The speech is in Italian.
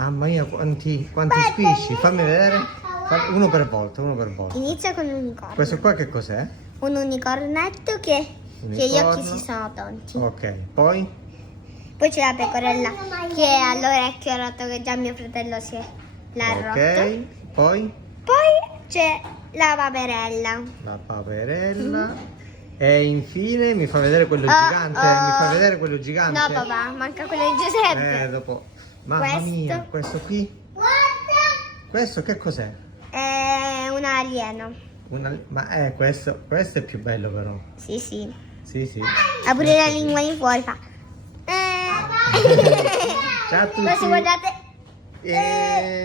Mamma mia, quanti squisci. Fammi vedere. Uno per volta, uno per volta. Inizia con un unicorno. Questo qua che cos'è? Un unicornetto che gli occhi si sono tonti. Ok, poi? Poi c'è la pecorella che ha l'orecchio rotto, che già mio fratello l'ha Ok, rotto. poi? Poi c'è la paperella. La paperella. E infine mi fa vedere quello Oh, gigante. oh. Mi fa vedere quello gigante. No papà, manca quello di Giuseppe. Dopo. Mamma Questo. mia, questo qui. Questo che cos'è? È un alieno. Questo è più bello però. Sì, sì. Sì, sì. Ha pure la lingua di fuori, fa. Ciao a tutti. Questo guardate. Eh.